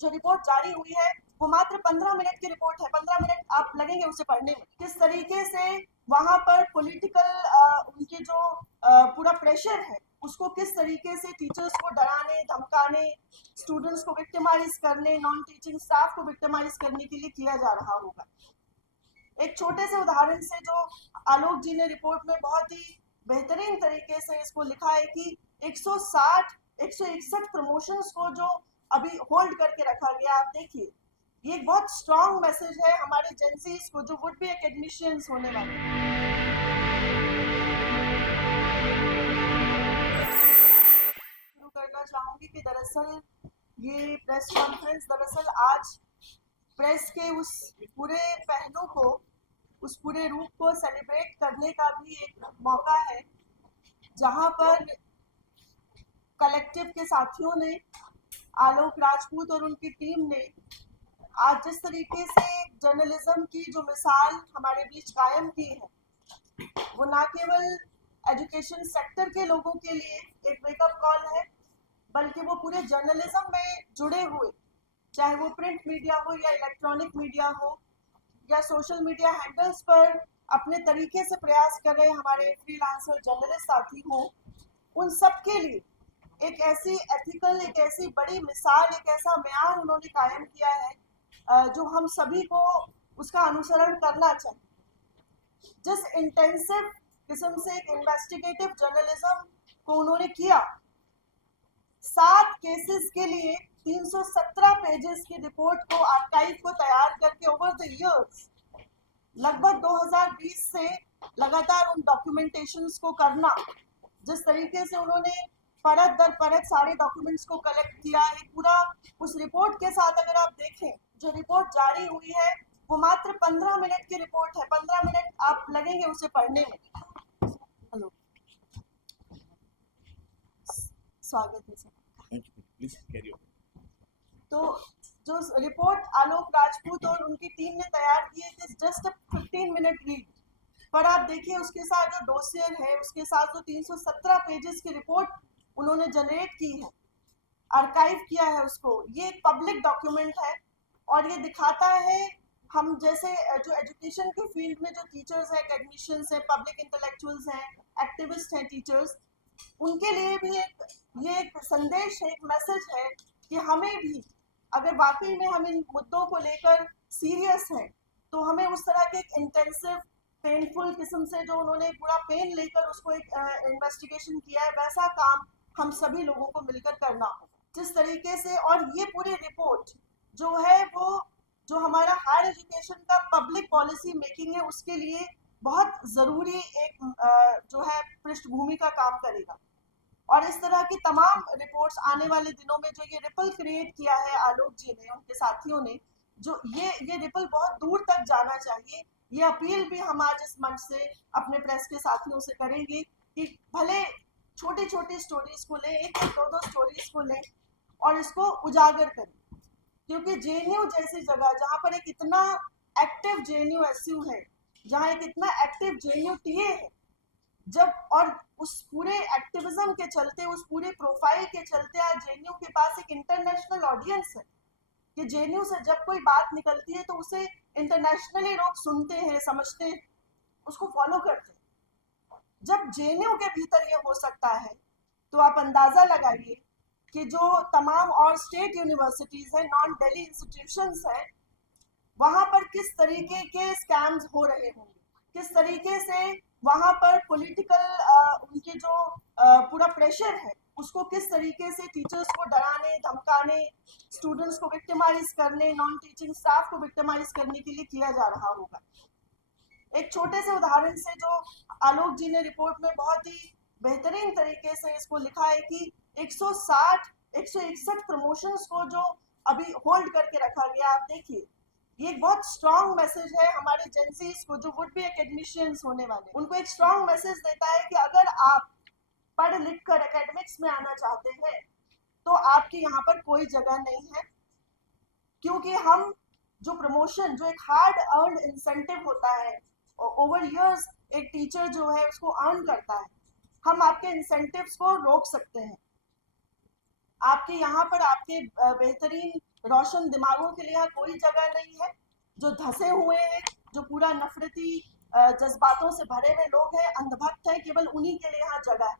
जो रिपोर्ट जारी हुई है वो मात्र 15 मिनट की रिपोर्ट है। 15 मिनट आप लगेंगे उसे पढ़ने में। किस तरीके से वहां पर पॉलिटिकल उनके जो पूरा प्रेशर है उसको किस तरीके से टीचर्स को डराने धमकाने, स्टूडेंट्स को विक्टिमाइज करने, नॉन टीचिंग स्टाफ को विक्टिमाइज करने के लिए किया जा रहा होगा। एक छोटे से उदाहरण से जो आलोक जी ने रिपोर्ट में बहुत ही बेहतरीन तरीके से इसको लिखा है कि 161 प्रमोशंस को जो अभी होल्ड करके रखा गया, आप देखिए ये एक बहुत स्ट्रॉन्ग मैसेज है हमारे जेंसीज को जो वुड बी एकेडमिशियंस होने वाले। शुरू करना चाहूंगी कि दरअसल ये प्रेस कॉन्फ्रेंस दरअसल आज प्रेस के उस पूरे पहलू को, उस पूरे रूप को सेलिब्रेट करने का भी एक मौका है जहां पर कलेक्टिव के साथियों ने, आलोक राजपूत और उनकी टीम ने आज जिस तरीके से जर्नलिज्म की जो मिसाल हमारे बीच कायम की है वो ना केवल एजुकेशन सेक्टर के लोगों के लिए एक वेकअप कॉल है बल्कि वो पूरे जर्नलिज्म में जुड़े हुए, चाहे वो प्रिंट मीडिया हो या इलेक्ट्रॉनिक मीडिया हो या सोशल मीडिया हैंडल्स पर अपने तरीके से प्रयास कर रहे हमारे फ्रीलांसर जर्नलिस्ट साथी हो, उन सब के लिए एक ऐसी एथिकल, एक ऐसी बड़ी मिसाल, एक ऐसा म्यार उन्होंने कायम किया है जो हम सभी को उसका अनुसरण करना चाहिए। जिस इंटेंसिव किस्म से एक इन्वेस्टिगेटिव जर्नलिज्म को उन्होंने किया, 7 केसेस के लिए 317 पेजेस की रिपोर्ट को, आर्काइव को तैयार करके ओवर द इयर्स लगभग 2020 से लगातार उन डॉक्यूमेंटेशंस को करना, जिस तरीके से उन्होंने परत दर परत सारे डॉक्यूमेंट्स को कलेक्ट किया, एक पूरा उस रिपोर्ट के साथ अगर आप देखें जो रिपोर्ट जारी हुई है वो मात्र 15 मिनट की रिपोर्ट है। 15 मिनट आप लगेंगे उसे पढ़ने में। हेलो, स्वागत है सर। तो जो रिपोर्ट आलोक राजपूत और उनकी टीम ने तैयार की है, जस्ट 15 मिनट रीड, पर आप देखिए उसके साथ जो डोसियर है, उसके साथ जो 317 पेजेस की रिपोर्ट उन्होंने जनरेट की है, आर्काइव किया है उसको, ये एक पब्लिक डॉक्यूमेंट है और ये दिखाता है हम जैसे जो एजुकेशन के फील्ड में जो टीचर्स हैं, एकेडमिशियंस हैं, पब्लिक इंटेलेक्चुअल्स हैं, एक्टिविस्ट हैं, टीचर्स, उनके लिए भी ये एक संदेश है, एक मैसेज है कि हमें भी अगर वाकई में हम इन मुद्दों को लेकर सीरियस हैं तो हमें उस तरह के एक इंटेंसिव पेनफुल किस्म से जो उन्होंने पूरा पेन लेकर उसको एक इन्वेस्टिगेशन किया है, वैसा काम हम सभी लोगों को मिलकर करना होगा। जिस तरीके से, और ये पूरी रिपोर्ट जो है वो जो हमारा हायर एजुकेशन का पब्लिक पॉलिसी मेकिंग है उसके लिए बहुत ज़रूरी एक जो है पृष्ठभूमि का काम करेगा। और इस तरह की तमाम रिपोर्ट्स आने वाले दिनों में जो ये रिपल क्रिएट किया है आलोक जी ने, उनके साथियों ने, जो ये रिपल बहुत दूर तक जाना चाहिए। ये अपील भी हम आज इस मंच से अपने प्रेस के साथियों से करेंगे कि भले छोटी छोटी स्टोरीज को लें, एक एक दो स्टोरीज को लें और इसको उजागर करें, क्योंकि जेएनयू जैसी जगह जहाँ पर एक इतना एक्टिव जेएनयू एसयू है, जहाँ एक इतना एक्टिव जेएनयू टीए है, जब और उस पूरे एक्टिविज्म के चलते, उस पूरे प्रोफाइल के चलते आज जेएनयू के पास एक इंटरनेशनल ऑडियंस है कि जेएनयू से जब कोई बात निकलती है तो उसे इंटरनेशनली लोग सुनते हैं, समझते हैं, उसको फॉलो करते हैं। जब जेएनयू के भीतर ये हो सकता है तो आप अंदाजा लगाइए कि जो तमाम और स्टेट यूनिवर्सिटीज हैं, नॉन दिल्ली इंस्टीट्यूशंस हैं, वहां पर किस तरीके के स्कैम्स हो रहे होंगे, किस तरीके से वहां पर पॉलिटिकल उनके जो पूरा प्रेशर है उसको किस तरीके से टीचर्स को डराने धमकाने, स्टूडेंट्स को विक्टिमाइज करने, नॉन टीचिंग स्टाफ को विक्टिमाइज करने के लिए किया जा रहा होगा। एक छोटे से उदाहरण से जो आलोक जी ने रिपोर्ट में बहुत ही बेहतरीन तरीके से इसको लिखा है कि 161 प्रमोशंस को जो अभी होल्ड करके रखा गया, आप देखिए ये एक बहुत स्ट्रॉन्ग मैसेज है हमारे जेंसीज को जो वुड बी एकेडमिशियंस होने वाले, उनको एक स्ट्रॉन्ग मैसेज देता है कि अगर आप पढ़ लिख कर एकेडमिक्स में आना चाहते हैं तो आपकी यहाँ पर कोई जगह नहीं है, क्योंकि हम जो प्रमोशन, जो एक हार्ड अर्न इंसेंटिव होता है ओवर इयर्स, एक टीचर जो है उसको अर्न करता है, हम आपके इंसेंटिव्स को रोक सकते हैं। आपके यहाँ पर आपके बेहतरीन रोशन दिमागों के लिए यहाँ कोई जगह नहीं है। जो धसे हुए हैं, जो पूरा नफरती जज्बातों से भरे हुए लोग हैं, अंधभक्त हैं, केवल उन्हीं के लिए यहाँ जगह है।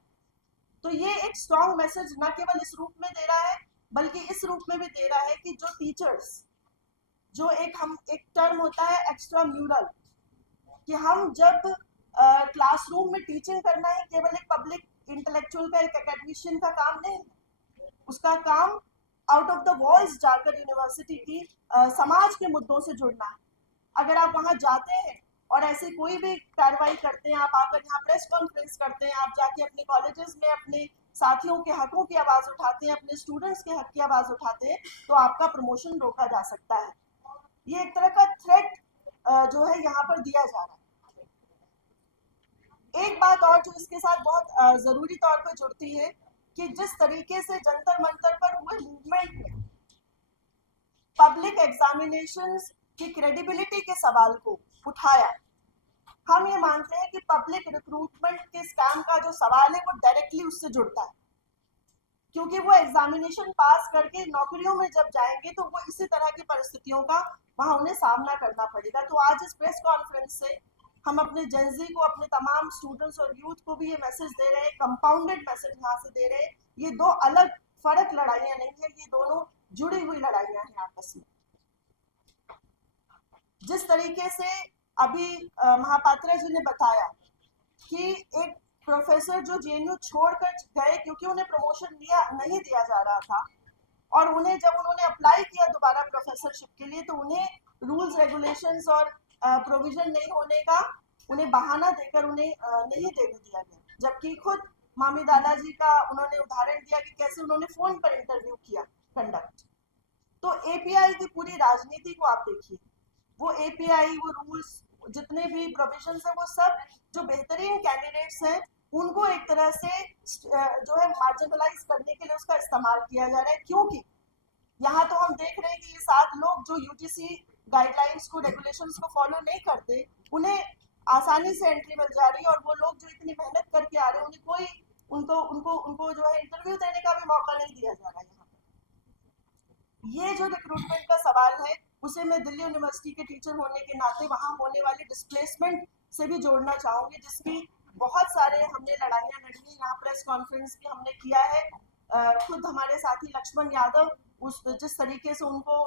तो ये एक स्ट्रॉन्ग मैसेज न केवल इस रूप में दे रहा है, बल्कि इस रूप में भी दे रहा है कि जो टीचर्स, जो एक टर्म होता है एक्स्ट्रा म्यूरल, कि हम जब क्लासरूम में टीचिंग करना है केवल एक पब्लिक इंटेलेक्चुअल का, एक एकेडमिशियन का काम नहीं है। उसका काम आउट ऑफ द वॉल्स जाकर यूनिवर्सिटी की समाज के मुद्दों से जुड़ना है। अगर आप वहां जाते हैं और ऐसी कोई भी कार्रवाई करते हैं, आप आकर यहाँ प्रेस कॉन्फ्रेंस करते हैं, आप जाके अपने कॉलेजेस में अपने साथियों के हकों की आवाज उठाते हैं, अपने स्टूडेंट्स के हक की आवाज उठाते हैं, तो आपका प्रमोशन रोका जा सकता है। ये एक तरह का थ्रेट जो है यहाँ पर दिया जा रहा है। एक बात और जो इसके साथ बहुत जरूरी तौर पर जुड़ती है, कि जिस तरीके से जंतर मंतर पर हुए मूवमेंट में पब्लिक एग्जामिनेशंस की क्रेडिबिलिटी के सवाल को उठाया, हम ये मानते हैं कि पब्लिक रिक्रूटमेंट के स्कैम का जो सवाल है वो डायरेक्टली उससे जुड़ता है, क्योंकि वो एग्जामिनेशन पास करके नौकरियों में जब जाएंगे तो वो इसी तरह की परिस्थितियों का वहां उन्हें सामना करना पड़ेगा। तो आज इस प्रेस कॉन्फ्रेंस से हम अपने जेनजी को, अपने तमाम स्टूडेंट्स और यूथ को भी ये मैसेज दे रहे हैं, कंपाउंडेड मैसेज यहाँ से दे रहे हैं। ये दो अलग फर्क लड़ाइयां नहीं है, ये दोनों जुड़ी हुई लड़ाइयां हैं आपस में। जिस तरीके से अभी महापात्रा जी ने बताया कि एक प्रोफेसर जो जेएनयू छोड़कर गए क्योंकि उन्हें प्रमोशन नहीं दिया जा रहा था, और उन्हें जब उन्होंने अप्लाई किया दोबारा प्रोफेसरशिप के लिए, तो उन्हें रूल्स रेगुलेशंस और प्रोविजन नहीं होने का उन्हें बहाना देकर उन्हें नहीं देने दिया गया। जबकि खुद मामी दादा जी का उन्होंने उदाहरण दिया कि कैसे उन्होंने फोन पर इंटरव्यू किया, कंडक्ट। तो एपीआई की पूरी राजनीति को आप देखिए, वो एपीआई, वो रूल्स, जितने भी प्रोविजंस हैं, वो सब जो बेहतरीन कैंडिडेट्स हैं उनको एक तरह से जो है मार्जिनलाइज करने के लिए उसका इस्तेमाल किया जा रहा है। क्योंकि यहाँ तो हम देख रहे हैं कि ये 7 लोग जो यूजीसी गाइडलाइंस को, रेगुलेशंस को फॉलो नहीं करते, उन्हें आसानी से एंट्री मिल जा रही है, और वो लोग जो इतनी मेहनत करके आ रहे हैं उन्हें कोई उनको उनको उनको जो है इंटरव्यू देने का भी मौका नहीं दिया जा रहा है। ये जो रिक्रूटमेंट का सवाल है, उसे मैं दिल्ली यूनिवर्सिटी के टीचर होने के नाते वहां होने वाली डिस्प्लेसमेंट से भी जोड़ना चाहूंगी, जिसकी बहुत सारे हमने लड़ाइयां लड़ी है। यहाँ प्रेस कॉन्फ्रेंस भी हमने किया है। खुद हमारे साथी लक्ष्मण यादव, उस जिस तरीके से उनको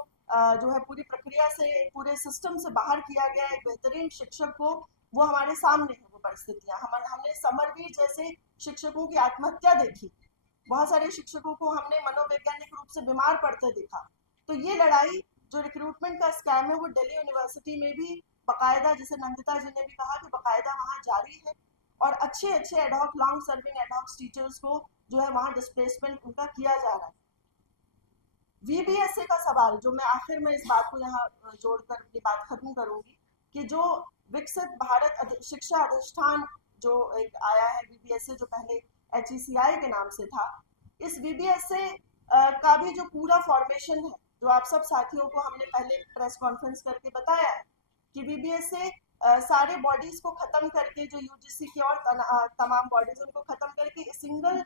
जो है पूरी प्रक्रिया से, पूरे सिस्टम से बाहर किया गया एक बेहतरीन शिक्षक को, वो हमारे सामने है वो परिस्थितियां। हमने समरवीर जैसे शिक्षकों की आत्महत्या देखी, बहुत सारे शिक्षकों को हमने मनोवैज्ञानिक रूप से बीमार पड़ते देखा। तो ये लड़ाई जो रिक्रूटमेंट का स्कैम है, वो दिल्ली यूनिवर्सिटी में भी बकायदा, जैसे नंदिता जी ने भी कहा, कि बकायदा वहाँ जारी है, और अच्छे अच्छे ad hoc, long serving ad hoc teachers को जो है वहाँ डिस्प्लेसमेंट उनका किया जा रहा है। वीबीएसए का सवाल जो मैं आखिर में इस बात को यहाँ जोड़कर अपनी बात खत्म करूंगी, कि जो विकसित भारत शिक्षा अधिष्ठान जो एक आया है वीबीएसए, जो पहले HECI के नाम से था, इस वीबीएसए का भी जो पूरा फॉर्मेशन है, जो आप सब साथियों को हमने पहले प्रेस कॉन्फ्रेंस करके बताया है, कि वीबीएसए सारे बॉडीज को खत्म करके, जो यूजीसी की और तमाम बॉडीज उनको खत्म करके सिंगल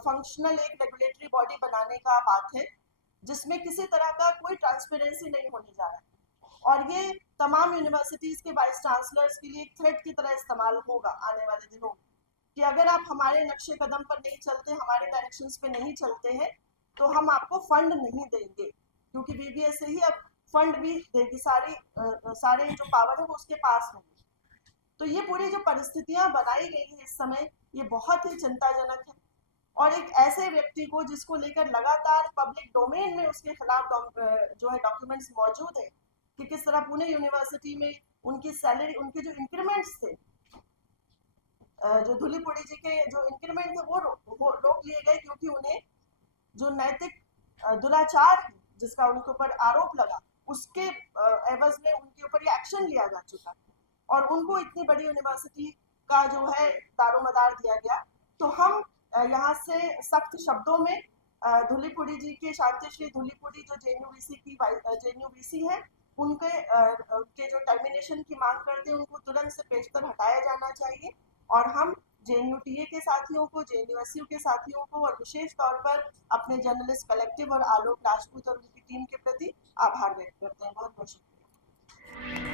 फंक्शनल एक रेगुलेटरी बॉडी बनाने का बात है, जिसमें किसी तरह का कोई ट्रांसपेरेंसी नहीं होने जा रहा है। और ये तमाम यूनिवर्सिटीज के वाइस चांसलर्स के लिए एक थ्रेट की तरह इस्तेमाल होगा आने वाले दिनों में, कि अगर आप हमारे नक्शे कदम पर नहीं चलते, हमारे डायरेक्शंस पे नहीं चलते हैं, तो हम आपको फंड नहीं देंगे। क्योंकि वीबीएसए ही अब फंड भी देगी, सारे जो पावर है वो उसके पास होंगे। तो ये पूरी जो परिस्थितियां बनाई गई है इस समय, ये बहुत ही चिंताजनक है। और एक ऐसे व्यक्ति को जिसको लेकर लगातार पब्लिक डोमेन में उसके खिलाफ जो है डॉक्यूमेंट्स मौजूद है, कि किस तरह पुणे यूनिवर्सिटी में उनकी सैलरी, उनके जो इंक्रीमेंट्स थे, जो धुलीपुड़ी जी के जो इंक्रीमेंट थे, वो रोक लिए गए, क्योंकि उन्हें जो नैतिक दुराचार जिसका उनके ऊपर आरोप लगा, उसके एवज में उनके ऊपर ये एक्शन लिया जा चुका, और उनको इतनी बड़ी यूनिवर्सिटी का जो है दारोमदार दिया गया। तो हम यहाँ से सख्त शब्दों में धुलीपुड़ी जी के, शांतिश्री धुलीपुड़ी जो जेएनयूवीसी है, उनके जो टर्मिनेशन की मांग करते हैं, उनको तुरंत से पेशतर हटाया जाना चाहिए। और हम JNUTA के साथियों को, JNUSU के साथियों को और विशेष तौर पर अपने जर्नलिस्ट कलेक्टिव और आलोक राजपूत और उनकी टीम के प्रति आभार व्यक्त करते हैं। बहुत बहुत शुक्रिया।